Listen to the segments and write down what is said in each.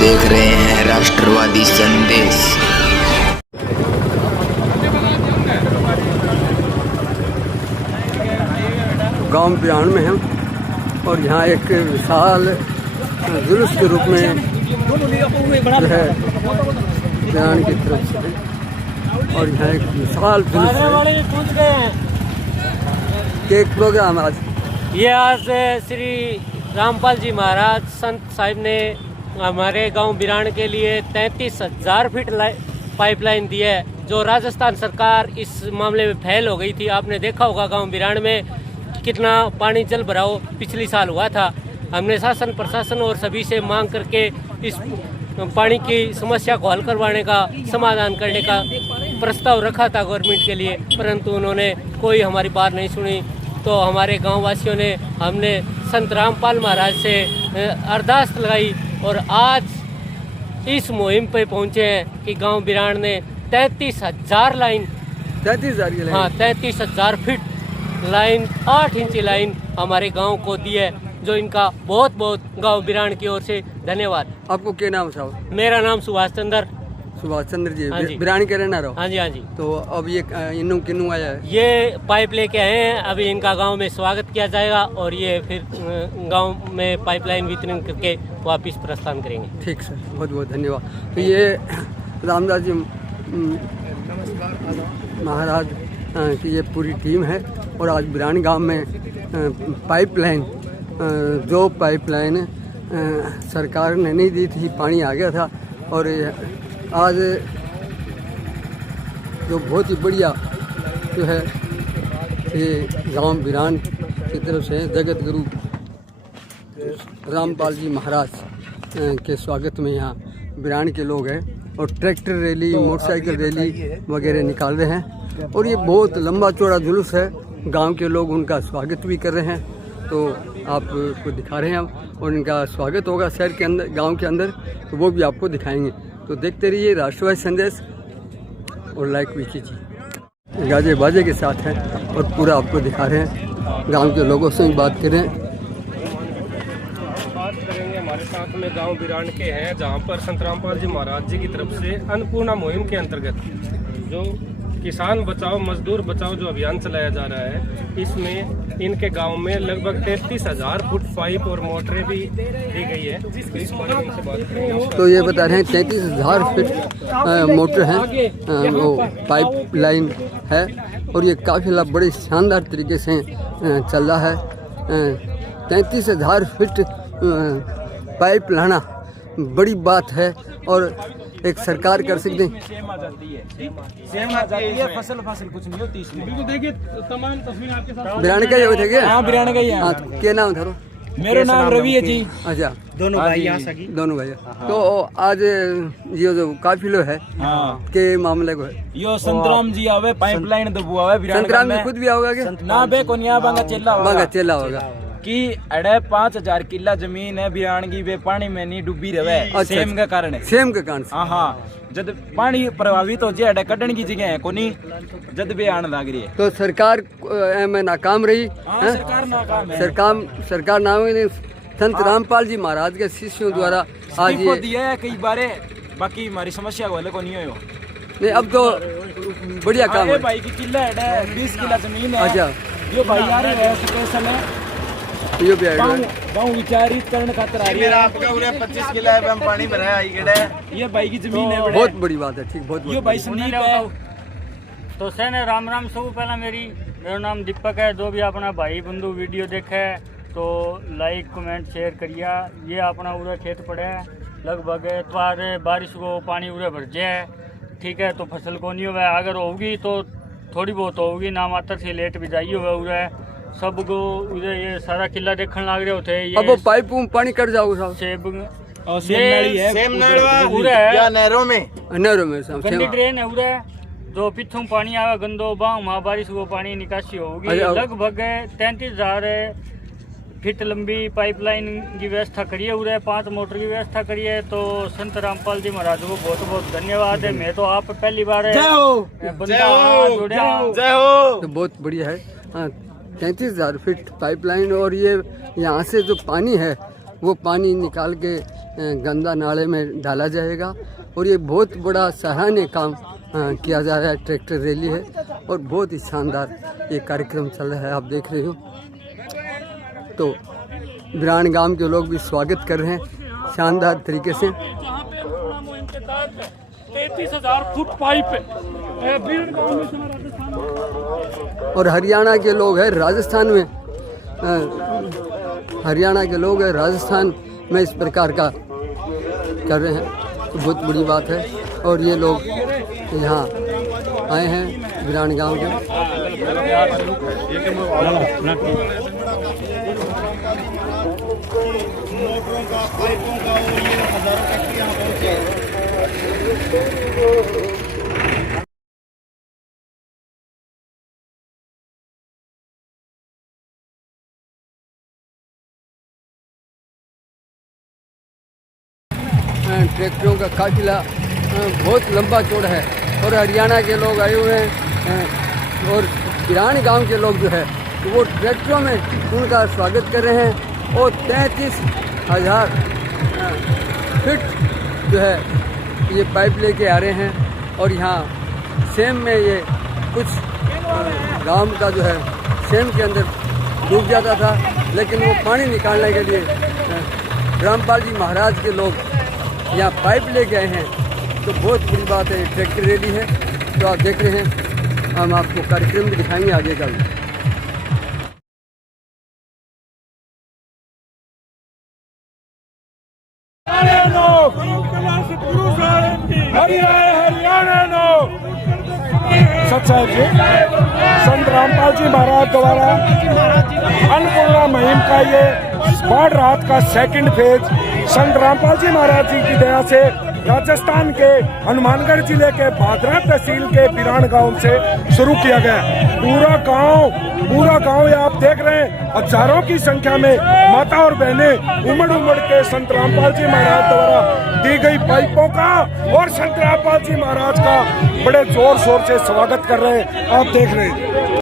देख रहे हैं राष्ट्रवादी संदेश। गांव बिरान में हम और यहाँ एक विशाल जुलूस के रूप में जो है बिरान की तरफ से है और यहाँ एक विशाल जुलूस है। एक प्रोग्राम आज श्री रामपाल जी महाराज संत साहिब ने हमारे गांव बिरान के लिए 33,000 फीट पाइपलाइन दी है, जो राजस्थान सरकार इस मामले में फेल हो गई थी। आपने देखा होगा गांव बिरान में कितना पानी जल भराव पिछले साल हुआ था। हमने शासन प्रशासन और सभी से मांग करके इस पानी की समस्या को हल करवाने का, समाधान करने का प्रस्ताव रखा था गवर्नमेंट के लिए, परंतु उन्होंने कोई हमारी बात नहीं सुनी। तो हमारे गांव वासियों ने हमने संत रामपाल महाराज से अरदास लगाई और आज इस मुहिम पे पहुंचे हैं कि गांव बिरान ने 33,000 लाइन 33,000 फीट लाइन 8 इंची लाइन हमारे गांव को दी है, जो इनका बहुत बहुत गांव बिरान की ओर से धन्यवाद। आपको क्या नाम साहब? मेरा नाम सुभाष चंद्र जी। हाँ जी। बिरान के रहना रहो? हाँ जी। तो अब ये इन्नू किन्नू आया है? ये पाइप लेके आए हैं, अभी इनका गांव में स्वागत किया जाएगा और ये फिर गांव में पाइपलाइन वितरण करके वापस प्रस्थान करेंगे। ठीक सर, बहुत बहुत धन्यवाद। तो ये रामदास जी महाराज की ये पूरी टीम है और आज बिरान गांव में पाइपलाइन जो पाइपलाइन सरकार ने नहीं दी थी, पानी आ गया था और आज जो बहुत ही बढ़िया जो है ये गांव बिरान की तरफ से जगत गुरु रामपाल जी महाराज के स्वागत में यहाँ बिरान के लोग हैं और ट्रैक्टर रैली, मोटरसाइकिल रैली वगैरह निकाल रहे हैं और ये बहुत लंबा चौड़ा जुलूस है। गांव के लोग उनका स्वागत भी कर रहे हैं, तो आपको दिखा रहे हैं हम और इनका स्वागत होगा शहर के अंदर, गांव के अंदर, तो वो भी आपको दिखाएंगे। तो देखते रहिए राष्ट्रवादी संदेश और लाइक भी कीजिए। गाजे बाजे के साथ हैं और पूरा आपको दिखा रहे हैं, गांव के लोगों से भी बात करें। बात करेंगे हमारे साथ में गांव बिरान के हैं, जहां पर संत रामपाल जी महाराज जी की तरफ से अन्नपूर्णा मुहिम के अंतर्गत जो किसान बचाओ मजदूर बचाओ जो अभियान चलाया जा रहा है, इसमें इनके गांव में लगभग 33,000 फुट पाइप और मोटरें भी दी गई है। इस बारे में इनसे बात करेंगे। तो ये बता रहे हैं 33,000 फीट मोटर हैं, वो पाइप लाइन है और ये काफ़ी बड़े शानदार तरीके से चल रहा है। 33,000 फीट पाइप लाना बड़ी बात है और एक सरकार कर सकते हैं। सेम आ जाती है, फसल कुछ नहीं होती इसमें। बिल्कुल देखिए तमाम तस्वीरें आपके साथ। बिरान का ही होते क्या? हाँ बिरान का ही है। क्या नाम था? मेरा नाम रवि है जी। अच्छा, दोनों भाई यहाँ सगी। दोनों भाई। तो आज ये जो काफिलो है के मामले को है, यो संतराम जी आवे पाइपलाइन दबुआ है बिरान संतराम जी खुद भी आओगे क्या? ना बे कोनिया बांगा चेला होगा कि 5,500 किला जमीन है बिरान की, वे पानी में नहीं डूबी रहे। सेम का कारण है। सेम का कारण। हाँ, जब पानी प्रभावित हो जाए कटन की जगह है कोनी, जब भी आने लग रही है। तो सरकार में नाकाम रही। सरकार नाकाम है। सरकार नाम है। संत रामपाल जी महाराज के शिष्यों द्वारा आज ये दिया है कई बार, बाकी हमारी समस्या को हल को नहीं हो। नहीं, अब तो बढ़िया काम है। भाई की किला है 20 किला जमीन है। अच्छा, यो भाई आ रहे हैं स्पेशल है यो भी गाँव विचारित करने खातर आ रही है। आपका पूरे 25 किला है, हम पानी भरा है। ये भाई की जमीन है, बहुत बड़ी बात है। ठीक, बहुत ये भाई संदीप है। तो सेने राम सब पहला मेरा नाम दीपक है। जो भी अपना भाई बंधु वीडियो देखे तो लाइक कमेंट शेयर करिए। ये अपना उरे खेत पड़े है, लगभग इतवार बारिश को पानी उरे भर जाए, ठीक है, तो फसल को नहीं हुआ। अगर होगी तो थोड़ी बहुत होगी, ना मात्र से लेट भी जाइए हुआ उरे सबको उधर ये सारा किला देखने लग रहे होते हैं। अब वो पाइप पानी कट जाओ साहब। सेम नहरों में गंदी ड्रेन है उधर, जो पिछू पानी आवे गंदो बांग वहाँ बारिश को पानी निकासी होगी। लगभग 33,000 फीट लंबी पाइपलाइन की व्यवस्था करिए, उधर 5 मोटर की व्यवस्था करिए। तो संत रामपाल जी महाराज को बहुत बहुत धन्यवाद है। मैं तो आप पहली बार तो बहुत बढ़िया है। 33,000 फीट पाइपलाइन और ये यहाँ से जो पानी है वो पानी निकाल के गंदा नाले में डाला जाएगा। और ये बहुत बड़ा सराहनीय काम किया जा रहा है। ट्रैक्टर रैली है और बहुत ही शानदार ये कार्यक्रम चल रहा है, आप देख रहे हो। तो बिरान गांव के लोग भी स्वागत कर रहे हैं शानदार तरीके से। 33,000 फुट पाइप और हरियाणा के लोग हैं राजस्थान में, हरियाणा के लोग हैं राजस्थान में इस प्रकार का कर रहे हैं, तो बहुत बड़ी बात है। और ये लोग यहाँ आए हैं बिरान गांव के। ट्रैक्टरों का काफिला बहुत लंबा चौड़ा है और हरियाणा के लोग आए हुए हैं और बिरान गांव के लोग जो है तो वो ट्रैक्टरों में उनका स्वागत कर रहे हैं। और 33,000 फीट जो है ये पाइप लेके आ रहे हैं। और यहाँ सेम में ये कुछ गांव का जो है सेम के अंदर डूब जाता था, लेकिन वो पानी निकालने के लिए रामपाल जी महाराज के लोग यहाँ पाइप लेके आए हैं। तो बहुत बड़ी बात है, ट्रैक्टर रैली है। तो आप देख रहे हैं, हम आपको कार्यक्रम भी दिखाएंगे आगे का भी। सच्चाई जी संत रामपाल जी महाराज द्वारा अन्नपूर्णा मुहिम का ये बाढ़ राहत का सेकंड फेज संत रामपाल जी महाराज जी की दया से राजस्थान के हनुमानगढ़ जिले के भादरा तहसील के बिरान गांव से शुरू किया गया। पूरा गांव ये आप देख रहे हैं, हजारों की संख्या में माता और बहनें उमड़ के संत रामपाल जी महाराज द्वारा दी गई पाइपों का और संत रामपाल जी महाराज का बड़े जोर शोर से स्वागत कर रहे हैं, आप देख रहे हैं।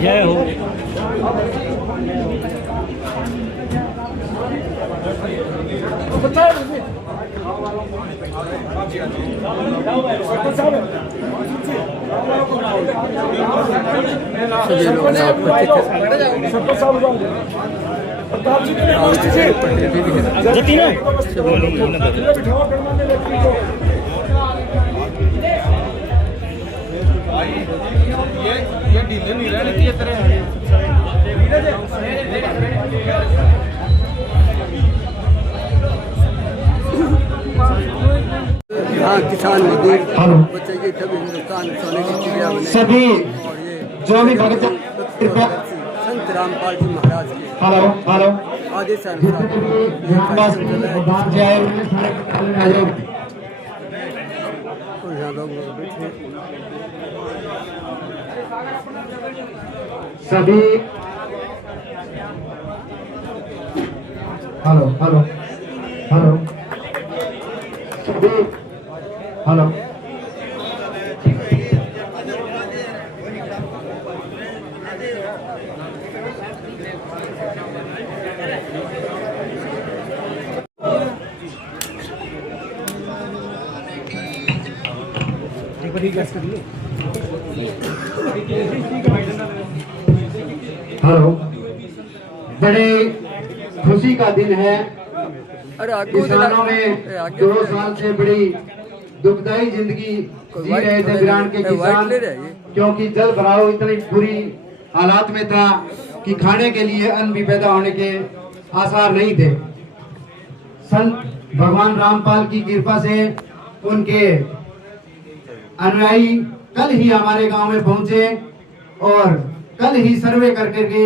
जय हो। सभी लोग यहाँ उपस्थित हैं। सबको सामने प्रताप जी के नमस्ते जी। सभी बिठाओ गणमान्य व्यक्ति को। ये ढीले नहीं रहने की तरह यहाँ किसान मजदूर बचेगी तभी हिंदुस्तान सोने की चिड़िया बने। सभी और ये जो भी भक्त संत रामपाल जी महाराज के हेलो हेलो आदेश अनुसार ये कार्यक्रम चल रहा है। और यहाँ लोग बैठे हैं। सभी हेलो हेलो हेलो सभी हेलो हेलो बड़े खुशी का दिन है। अरे आगे किसानों में 2 साल से बड़ी दुखदायी जिंदगी जी रहे थे बिरान के किसान, क्योंकि जल भराव इतनी बुरी हालात में था कि खाने के लिए अन्न भी पैदा होने के आसार नहीं थे। संत भगवान रामपाल की कृपा से उनके अनुयायी कल ही हमारे गांव में पहुंचे और कल ही सर्वे करके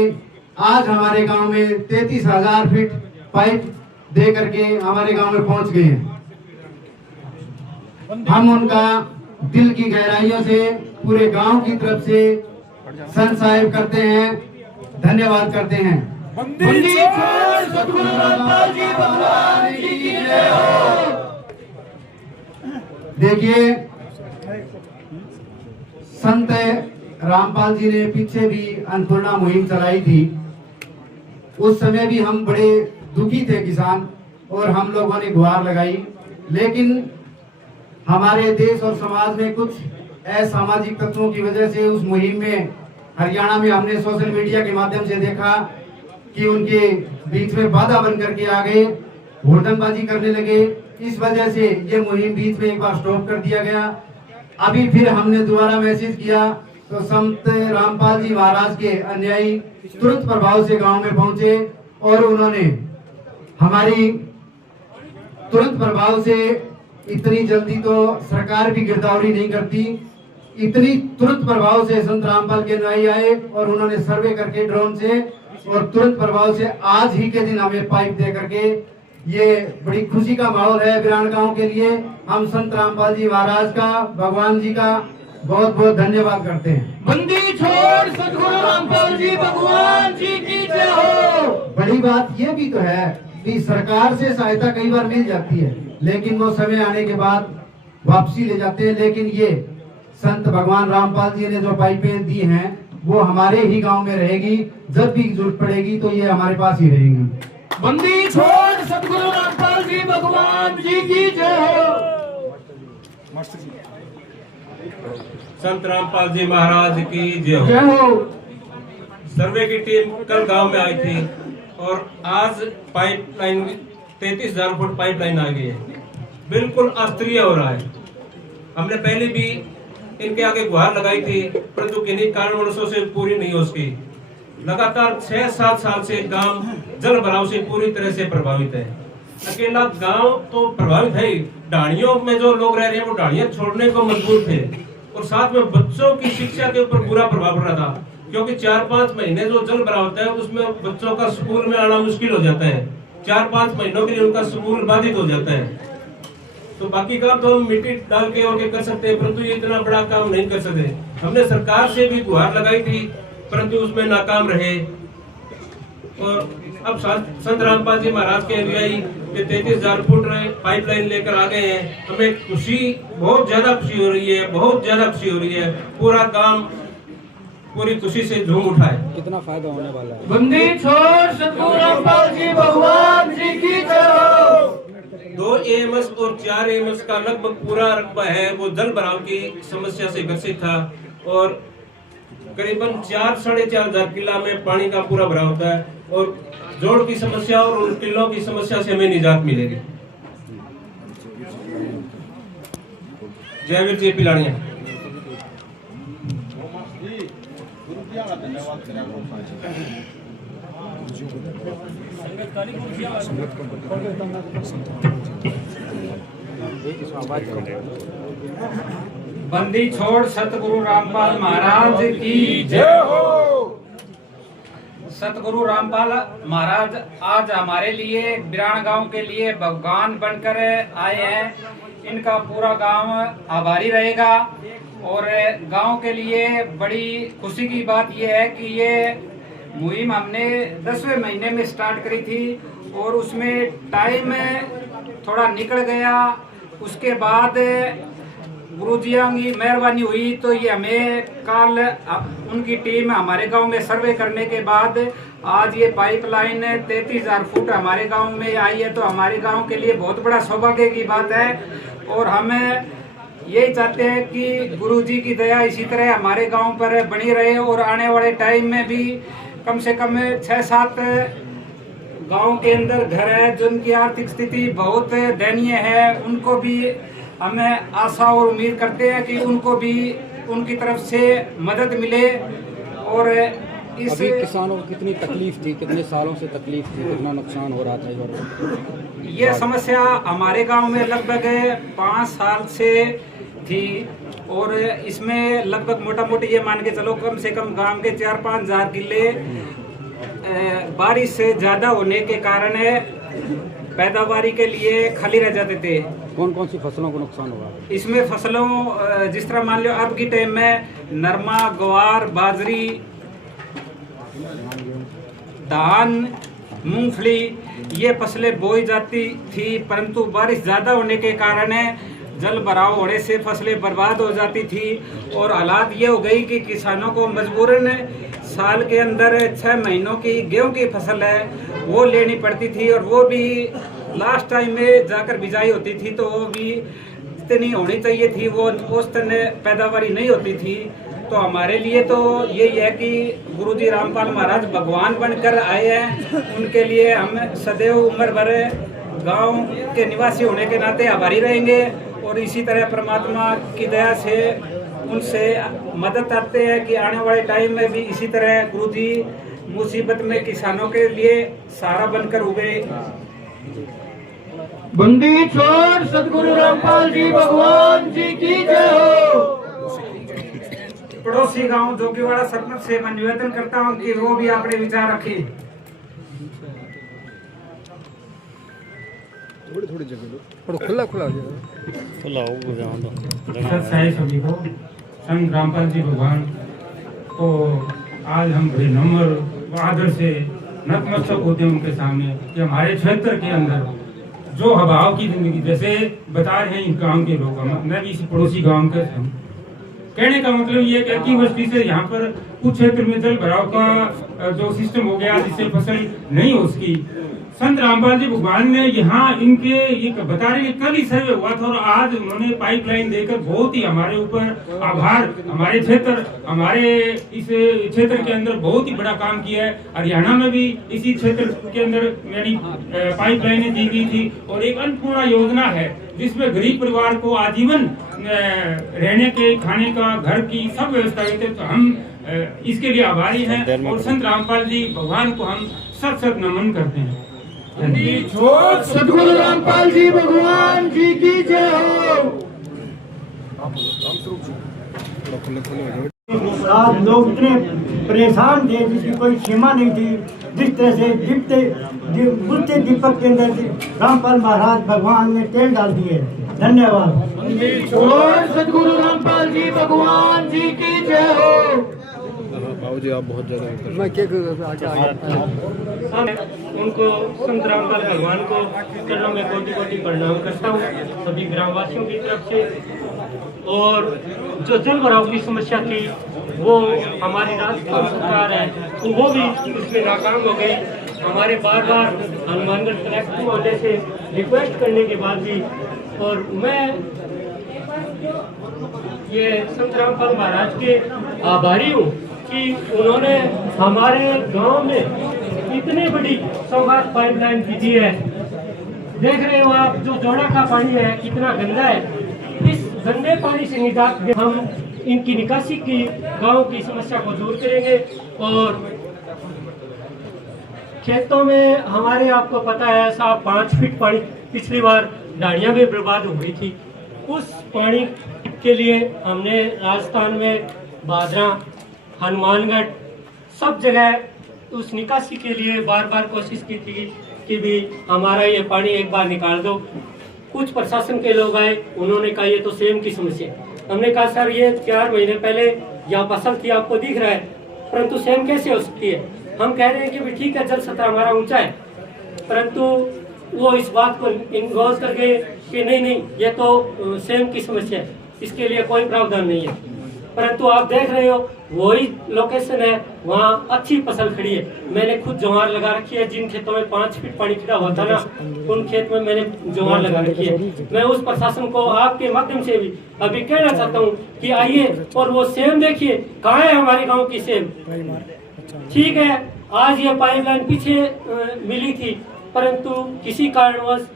आज हमारे गांव में 33,000 फीट पाइप दे करके हमारे गांव में पहुंच गए हैं। हम उनका दिल की गहराइयों से पूरे गांव की तरफ से संत साहिब करते हैं, धन्यवाद करते हैं। बंदी छोड़ सतगुरु रामपाल जी भगवान की जय हो। देखिए संत रामपाल जी ने पीछे भी अन्नपूर्णा मुहिम चलाई थी। उस समय भी हम बड़े दुखी थे किसान और हम लोगों ने गुहार लगाई, लेकिन हमारे देश और समाज में कुछ असामाजिक तत्वों की वजह से उस मुहिम में हरियाणा में हमने सोशल मीडिया के माध्यम से देखा कि उनके बीच में बाधा बन करके आ गए, हुड़दंगबाजी करने लगे। इस वजह से ये मुहिम बीच में एक बार स्टॉप कर दिया गया। अभी फिर हमने दोबारा मैसेज किया तो संत रामपाल जी महाराज के अनुयायी तुरंत प्रभाव से गांव में पहुंचे और उन्होंने हमारी तुरंत प्रभाव से, इतनी जल्दी तो सरकार भी गिरदावरी नहीं करती, इतनी तुरंत प्रभाव से संत रामपाल के अनुयायी आए और उन्होंने सर्वे करके ड्रोन से और तुरंत प्रभाव से आज ही के दिन हमें पाइप दे करके, ये बड़ी खुशी का माहौल है बिरान गांव के लिए। हम संत रामपाल जी महाराज का, भगवान जी का बहुत बहुत धन्यवाद करते हैं। बंदी छोड़ सतगुरु रामपाल जी भगवान जी की जय हो। बड़ी बात ये भी तो है कि सरकार से सहायता कई बार मिल जाती है, लेकिन वो समय आने के बाद वापसी ले जाते हैं। लेकिन ये संत भगवान रामपाल जी ने जो पाइपें दी हैं वो हमारे ही गांव में रहेगी। जब भी जरूरत पड़ेगी तो ये हमारे पास ही रहेगी। बंदी छोड़ सतगुरु रामपाल जी भगवान जी की जय हो। संत रामपाल जी महाराज की जय हो। जय हो। सर्वे की टीम कल गांव में आई थी और आज पाइपलाइन 33,000 फुट पाइपलाइन आ गई है। बिल्कुल आश्चर्य हो रहा है। हमने पहले भी इनके आगे गुहार लगाई थी, परंतु किन्हीं कारणवशों से पूरी नहीं हो सकी। लगातार 6-7 साल से गांव जल भराव से पूरी तरह से प्रभावित है। अकेला गांव तो प्रभावित है, ढाणियों में जो लोग रह रहे हैं वो ढाणियां छोड़ने को मजबूर थे और साथ में बच्चों की शिक्षा के ऊपर बुरा प्रभाव पड़ रहा था, क्योंकि 4-5 महीने जो जल भराव होता है उसमें बच्चों का स्कूल में आना मुश्किल हो जाता है। 4-5 महीनों के लिए उनका स्कूल बाधित हो जाता है। तो बाकी काम तो हम मिट्टी डाल के और कर सकते हैं, परंतु ये इतना बड़ा काम नहीं कर सकते। हमने सरकार से भी गुहार लगाई थी, परंतु उसमें नाकाम रहे। और अब संत रामपाल जी महाराज के अनुयायी 33,000 फुट पाइपलाइन लेकर आ गए हैं। हमें खुशी, बहुत ज्यादा खुशी हो रही है, बहुत ज्यादा खुशी हो रही है। पूरा काम पूरी खुशी से झूम उठा है। कितना फायदा होने वाला है। बंदी छोड़ सतगुरु रामपाल जी भगवान जी की जय हो। 2 AMS और 4 AMS का लगभग पूरा रकबा है वो जल भराव की समस्या से ग्रसित था। और करीबन 4-4.5 किला में पानी का पूरा भरा होता है और जोड़ की समस्या और उन टिल्लों की समस्या से हमें निजात मिलेगी। जय वीर जय पिलानिया। बंदी छोड़ सतगुरु रामपाल महाराज की जय हो। सतगुरु रामपाल महाराज आज हमारे लिए बिरान गांव के लिए भगवान बनकर आए हैं। इनका पूरा गांव आभारी रहेगा और गांव के लिए बड़ी खुशी की बात यह है कि ये मुहिम हमने 10वें महीने में स्टार्ट करी थी और उसमें टाइम थोड़ा निकल गया। उसके बाद गुरुजियों की मेहरबानी हुई तो ये हमें कल उनकी टीम हमारे गांव में सर्वे करने के बाद आज ये पाइपलाइन 33,000 फुट हमारे गांव में आई है। तो हमारे गांव के लिए बहुत बड़ा सौभाग्य की बात है और हम यही चाहते हैं कि गुरुजी की दया इसी तरह हमारे गांव पर बनी रहे और आने वाले टाइम में भी कम से कम 6-7 गांव के अंदर घर है जिनकी आर्थिक स्थिति बहुत दयनीय है, उनको भी हमें आशा और उम्मीद करते हैं कि उनको भी उनकी तरफ से मदद मिले। और इस अभी किसानों को कितनी तकलीफ थी, कितने सालों से तकलीफ थी, कितना नुकसान हो रहा था? ये समस्या हमारे गांव में लगभग 5 साल से थी और इसमें लगभग मोटा मोटी ये मान के चलो कम से कम गांव के 4-5 हजार किले बारिश से ज्यादा होने के कारण पैदावारी के लिए खाली रह जाते थे। कौन कौन सी फसलों को नुकसान हुआ? इसमें फसलों जिस तरह मान लो अब की टाइम में नरमा, ग्वार, बाजरी, धान, मूंगफली ये फसलें बोई जाती थी, परंतु बारिश ज्यादा होने के कारण जल भराव होने से फसलें बर्बाद हो जाती थी और हालात ये हो गई कि किसानों को मजबूरन साल के अंदर 6 महीनों की गेहूं की फसल है वो लेनी पड़ती थी और वो भी लास्ट टाइम में जाकर बिजाई होती थी तो वो भी जितनी होनी चाहिए थी वो औसतन पैदावारी नहीं होती थी। तो हमारे लिए तो यही है कि गुरुजी रामपाल महाराज भगवान बनकर आए हैं, उनके लिए हम सदैव उम्र भर गांव के निवासी होने के नाते आभारी रहेंगे और इसी तरह परमात्मा की दया से उनसे मदद आते हैं कि आने वाले टाइम में भी इसी तरह गुरुजी मुसीबत में किसानों के लिए सहारा बनकर उभरे। बंदी छोड़ सतगुरु रामपाल जी भगवान जी की जय हो। पड़ोसी गांव जोगीवाड़ा सरपंच से मैं निवेदन करता हूं कि वो भी अपने विचार रखें। थोड़ी जगह खुला सभी को संत रामपाल जी भगवान को आज हम बड़े नम्र आदर से नतमस्तक होते हैं उनके सामने कि हमारे क्षेत्र के अंदर जो हवाओं की जिंदगी जैसे बता रहे हैं गांव के लोग, मैं भी इसी पड़ोसी गांव का हूँ। कहने का मतलब ये है कि वर्षी से यहाँ पर कुछ क्षेत्र में जल भराव का जो सिस्टम हो गया जिससे फसल नहीं हो सकी। संत रामपाल जी भगवान ने यहाँ इनके ये बता रहे हैं कल ही सर्वे हुआ था और आज उन्होंने पाइपलाइन देकर बहुत ही हमारे ऊपर आभार, हमारे क्षेत्र हमारे इस क्षेत्र के अंदर बहुत ही बड़ा काम किया है। हरियाणा में भी इसी क्षेत्र के अंदर यानी पाइपलाइनें दी गई थी और एक अन्नपूर्णा योजना है जिसमें गरीब परिवार को आजीवन रहने के, खाने का, घर की सब व्यवस्था हुई थी। तो हम इसके लिए आभारी हैं और संत रामपाल जी भगवान को हम सत नमन करते हैं। सतगुरु रामपाल जी भगवान जी की जय हो। आज लोग इतने परेशान थे जिसकी कोई सीमा नहीं थी। जिस तरह से बुझते दीपक के अंदर रामपाल महाराज भगवान ने तेल डाल दिए। धन्यवाद। सतगुरु रामपाल जी भगवान जी की जय हो। बाबूजी आप बहुत ज्यादा मैं क्या उनको संत रामपाल भगवान को चरणों में कोटि प्रणाम करता हूँ सभी ग्रामवासियों की तरफ से। और जो जल भराव की समस्या थी वो हमारी राजस्थान सरकार है तो वो भी इसमें नाकाम हो गई। हमारे बार हनुमानगढ़ कलेक्टर महोदय से रिक्वेस्ट करने के बाद भी, और मैं ये संत रामपाल महाराज के आभारी हूँ कि उन्होंने हमारे गांव में इतनी बड़ी सौगात पाइपलाइन की दी है। देख रहे हो आप, जो जोड़ा का पानी है कितना गंदा है। इस गंदे पानी से निजात के हम इनकी निकासी की गांव की समस्या को दूर करेंगे। और खेतों में हमारे, आपको पता है साहब, 5 फीट पानी पिछली बार ढाणियां में बर्बाद हो गई थी। उस पानी के लिए हमने राजस्थान में बादरा, हनुमानगढ़, सब जगह उस निकासी के लिए बार बार कोशिश की थी कि भी हमारा ये पानी एक बार निकाल दो। कुछ प्रशासन के लोग आए, उन्होंने कहा ये तो सेम की समस्या। हमने कहा सर ये 4 महीने पहले यहाँ फसल थी, आपको दिख रहा है, परंतु सेम कैसे हो सकती है। हम कह रहे हैं कि भी ठीक है, जल सतह हमारा ऊंचा है, परंतु वो इस बात को इनगोज कर गए कि नहीं ये तो सेम की समस्या है, इसके लिए कोई प्रावधान नहीं है। परंतु आप देख रहे हो वही लोकेशन है, वहाँ अच्छी फसल खड़ी है। मैंने खुद ज्वार लगा रखी है। जिन खेतों में 5 फीट पानी खड़ा हुआ था ना, उन खेत में मैंने ज्वार लगा रखी है। मैं उस प्रशासन को आपके माध्यम से भी अभी कहना चाहता हूँ कि आइए और वो सेम देखिए, कहाँ है हमारे गाँव की सेम। ठीक है, आज ये पाइपलाइन पीछे मिली थी, परंतु किसी कारणवश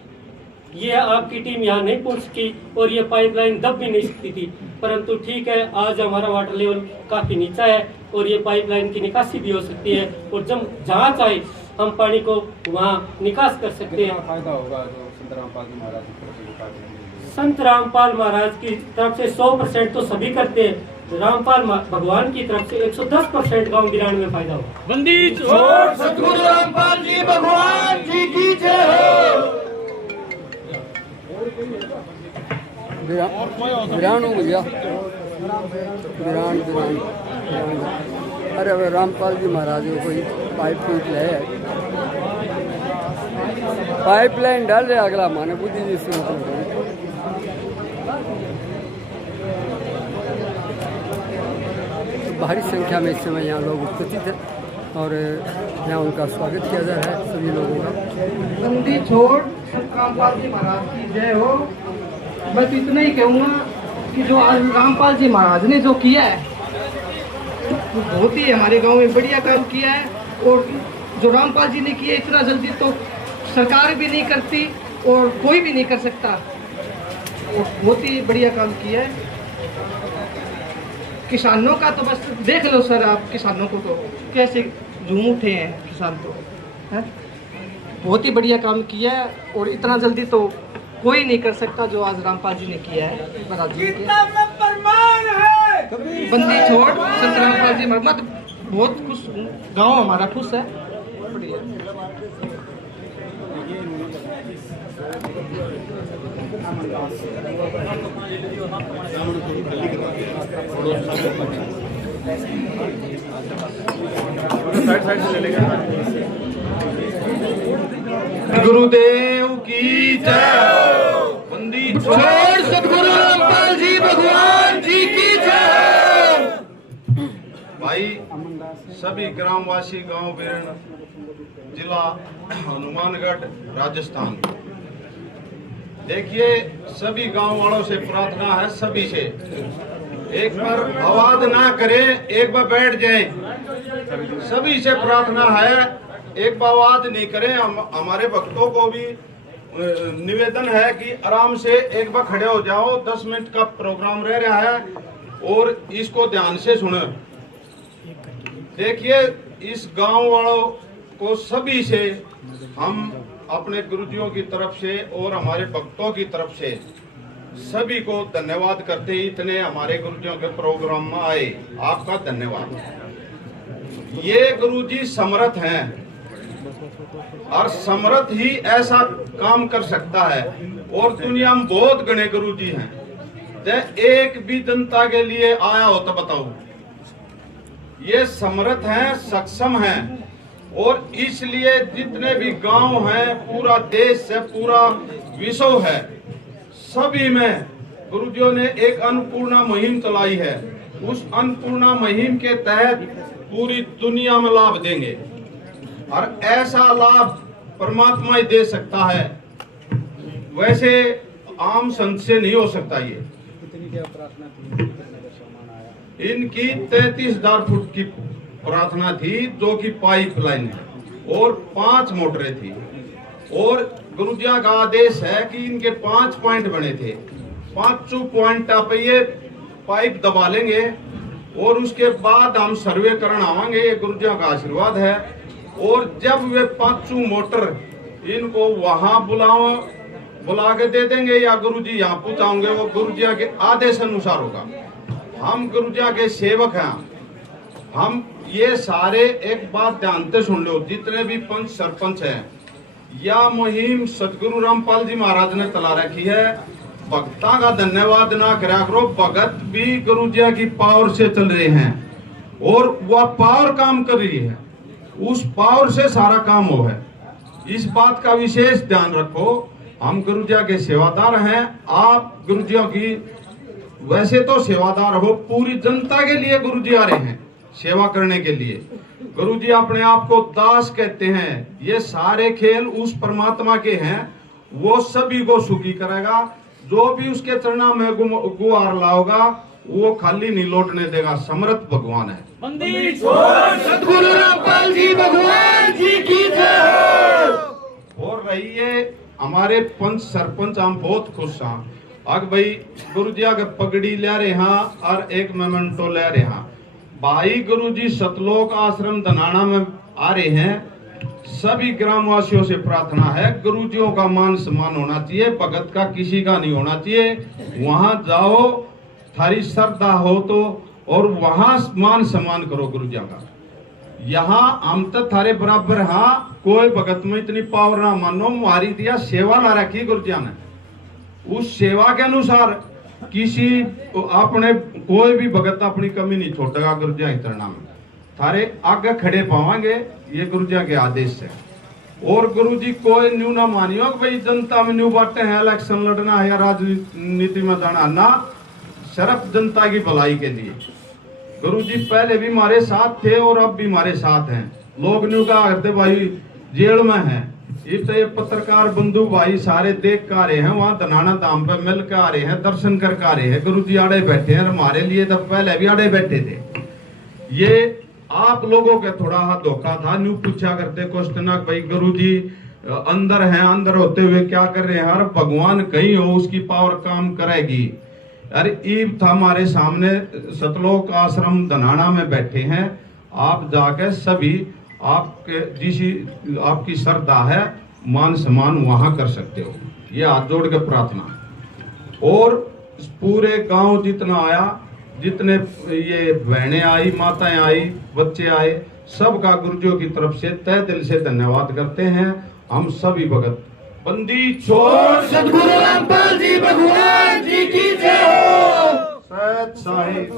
ये आपकी टीम यहाँ नहीं पहुँच सकी और ये पाइपलाइन दब भी नहीं सकती थी। परंतु ठीक है, आज हमारा वाटर लेवल काफ़ी नीचा है और ये पाइपलाइन की निकासी भी हो सकती है और जब जहाँ चाहे हम पानी को वहाँ निकास कर सकते हैं। फायदा होगा जो संत रामपाल जी महाराज की तरफ से? संत रामपाल महाराज की तरफ से 100% तो सभी करते हैं। रामपाल भगवान की तरफ से 110% गाँव गिरान में फायदा होगा। बंदी छोड़ सतगुरु रामपाल जी भगवान जी की जय हो। वीरान हो गया, वीरान। अरे अब रामपाल जी महाराज को कोई पाइप पाइपलाइन डाल रहे, अगला माने बुद्धि जी से भारी संख्या में इस समय यहाँ लोग उपस्थित हैं और यहाँ उनका स्वागत किया जा रहा है सभी लोगों का। बंदी छोड़ संत रामपाल जी महाराज की जय हो। मैं तो इतना ही कहूँगा कि जो आज रामपाल जी महाराज ने जो किया है वो बहुत ही हमारे गांव में बढ़िया काम किया है। और जो रामपाल जी ने किया इतना जल्दी तो सरकार भी नहीं करती और कोई भी नहीं कर सकता। और बहुत ही बढ़िया काम किया है। किसानों का तो बस देख लो सर आप, किसानों को तो कैसे झूम उठे हैं किसान तो, है? बहुत ही बढ़िया काम किया है और इतना जल्दी तो कोई नहीं कर सकता जो आज रामपाल जी ने किया है। बंदी छोड़ संत रामपाल जी महाराज, बहुत खुश, गांव हमारा खुश है। बढ़िया। गुरुदेव की जय। बंदी छोड़ सतगुरु रामपाल जी भगवान जी की जय। भाई सभी ग्रामवासी, गांव बिरण, जिला हनुमानगढ़, राजस्थान, देखिए सभी गांव वालों से प्रार्थना है, सभी से एक बार आवाज ना करें, एक बार बैठ जाएं। सभी से प्रार्थना है, एक बार आवाज नहीं करें। हमारे भक्तों को भी निवेदन है कि आराम से एक बार खड़े हो जाओ। 10 मिनट का प्रोग्राम रह रहा है और इसको ध्यान से सुनो। देखिए इस गांव वालों को सभी से हम अपने गुरुजियों की तरफ से और हमारे भक्तों की तरफ से सभी को धन्यवाद करते हैं। इतने हमारे गुरुजियों के प्रोग्राम में आए, आपका धन्यवाद। ये गुरुजी समर्थ हैं और समर्थ ही ऐसा काम कर सकता है। और दुनिया में बहुत गणे गुरुजी हैं, तो एक भी जनता के लिए आया हो तो बताओ। ये समर्थ हैं, सक्षम हैं और इसलिए जितने भी गांव हैं, पूरा देश है, पूरा विश्व है, सभी में गुरुजियों ने एक अन्नपूर्णा मुहिम चलाई है। उस अन्नपूर्णा मुहिम के तहत पूरी दुनिया में लाभ देंगे और ऐसा लाभ परमात्मा ही दे सकता है, वैसे आम संत से नहीं हो सकता। ये इनकी 33,000 फुट की प्रार्थना थी, जो कि पाइपलाइन है, और 5 मोटरें थी। और गुरुजिया का आदेश है कि इनके 5 पॉइंट बने थे। 5 पॉइंट आप ये पाइप दबा लेंगे और उसके बाद हम सर्वे करने आवांगे। ये गुरुजिया का आशीर्वाद है। और जब वे 5 मोटर इनको वहां बुला के दे देंगे या गुरुजी यहाँ पहुंचाओगे, वो गुरुजिया के आदेश अनुसार होगा। हम गुरुजिया के सेवक हैं। हम ये सारे एक बात ध्यान से सुन लो, जितने भी पंच सरपंच हैं, यह मुहिम सतगुरु रामपाल जी महाराज ने चला रखी है। भक्ता का धन्यवाद ना करा करो, भगत भी गुरुजिया की पावर से चल रहे हैं और वह पावर काम कर रही है। उस पावर से सारा काम हो है। इस बात का विशेष ध्यान रखो। हम गुरुजिया के सेवादार हैं। आप गुरुजिया की वैसे तो सेवादार हो, पूरी जनता के लिए गुरुजी आ रहे हैं सेवा करने के लिए। गुरुजी अपने आप को दास कहते हैं। ये सारे खेल उस परमात्मा के हैं, वो सभी को सुखी करेगा। जो भी उसके चरणों में गुहार लाओगा वो खाली नहीं लौटने देगा। समर्थ भगवान है। सतगुरु रामपाल जी भगवान जी की जय। और रहिए हमारे पंच सरपंच, हम बहुत खुश हैं। अब भाई गुरुजिया के पगड़ी ले रहे हैं और एक मेमेंटो ले रहे हैं। भाई गुरुजी सतलोक आश्रम धनाना में आ रहे हैं। सभी ग्रामवासियों से प्रार्थना है, गुरुजियों का मान सम्मान होना चाहिए, भगत का किसी का नहीं होना चाहिए। वहां जाओ, थारी श्रद्धा हो तो, और वहां मान सम्मान करो गुरुजियों का। यहाँ हम तो थारे बराबर। हाँ, कोई भगत में इतनी पावर ना मानो। मारी दिया सेवा ला रखी गुरुजिया ने, उस सेवा के अनुसार किसी अपने कोई भी भगत अपनी कमी नहीं छोड़ेगा। गुरुजिया इतना में थारे आगे खड़े पावांगे, ये गुरुजिया के आदेश है। और गुरुजी कोई न्यू ना मानियो कि भाई जनता में न्यू बातें हैं, इलेक्शन लड़ना है या राजनीति में जाना ना, सिर्फ जनता की भलाई के लिए। गुरुजी पहले भी हमारे साथ थे और अब भी हमारे साथ हैं। लोग न्यू कहा करते भाई जेल में हैं, इस ये पत्रकार बंधु भाई सारे देख कर आ रहे हैं, वहाँ धनाना धाम पे मिल कर आ रहे हैं, दर्शन करके आ रहे हैं। गुरुजी आड़े बैठे हैं, हमारे लिए तो पहले भी आड़े बैठे थे। ये आप लोगों के थोड़ा हाथ धोखा था। न्यू पूछा करते क्वेश्चन भाई गुरुजी अंदर हैं, अंदर होते हुए क्या कर रहे हैं। अरे भगवान कहीं हो, उसकी पावर काम करेगी। अरे ईब था हमारे सामने, सतलोक आश्रम धनाना में बैठे हैं। आप जाके सभी आपके जिस आपकी श्रद्धा है मान सम्मान वहां कर सकते हो। ये हाथ जोड़ के प्रार्थना। और पूरे गांव जितना आया, जितने ये बहनें आई, माताएं आई, बच्चे आए, सबका गुरुजियों की तरफ से तहे दिल से धन्यवाद करते हैं। हम सभी भगत बंदी छोड़ सतगुरु रामपाल जी भगवान जी की जय हो। सत साहिब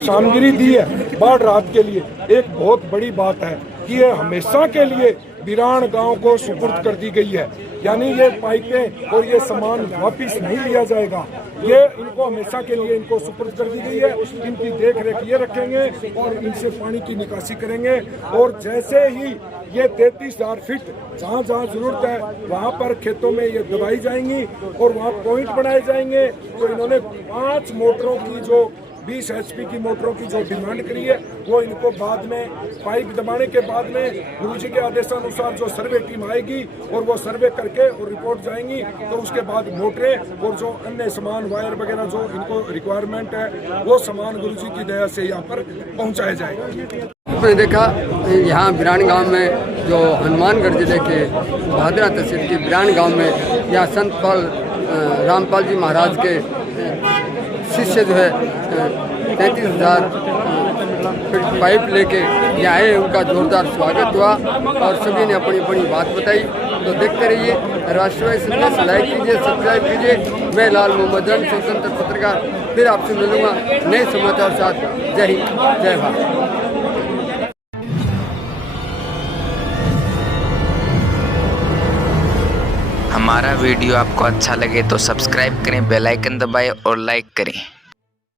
सामग्री दी है बाढ़ राहत के लिए। एक बहुत बड़ी बात है कि ये हमेशा के लिए बिरान गांव को सुपुर्द कर दी गई है। यानी ये पाइपें और ये सामान वापिस नहीं लिया जाएगा। ये इनको हमेशा के लिए इनको सुपुर्द कर दी गई है। इनकी देख रेख ये रखेंगे और इनसे पानी की निकासी करेंगे। और जैसे ही ये 33,000 फीट जहाँ जहाँ जरूरत है वहाँ पर खेतों में ये दबाई जाएंगी और वहाँ पॉइंट बनाए जाएंगे। तो इन्होंने 5 मोटरों की जो 20 HP की मोटरों की जो डिमांड करी है, वो इनको बाद में पाइप दबाने के बाद में गुरुजी के आदेशानुसार जो सर्वे टीम आएगी और वो सर्वे करके और रिपोर्ट जाएंगी, तो उसके बाद मोटरें और जो अन्य सामान वायर वगैरह जो इनको रिक्वायरमेंट है वो सामान गुरुजी की दया से यहाँ पर पहुँचाया जाएगा। आपने देखा यहाँ बिरान गांव में, जो हनुमानगढ़ जिले के भादरा तहसील के बिरान गांव में, यहाँ संत रामपाल जी महाराज के शिष्य जो है 33,000 फीट पाइप लेके यहाँ आए। उनका जोरदार स्वागत हुआ और सभी ने अपनी अपनी बात बताई। तो देखते रहिए राष्ट्रवादी संदेश, लाइक कीजिए, सब्सक्राइब कीजिए। मैं लाल मोहम्मद रन, स्वतंत्र पत्रकार, फिर आपसे मिलूंगा नए समाचार साथ। जय हिंद, जय भारत। हमारा वीडियो आपको अच्छा लगे तो सब्सक्राइब करें, बेल आइकन दबाएं और लाइक करें।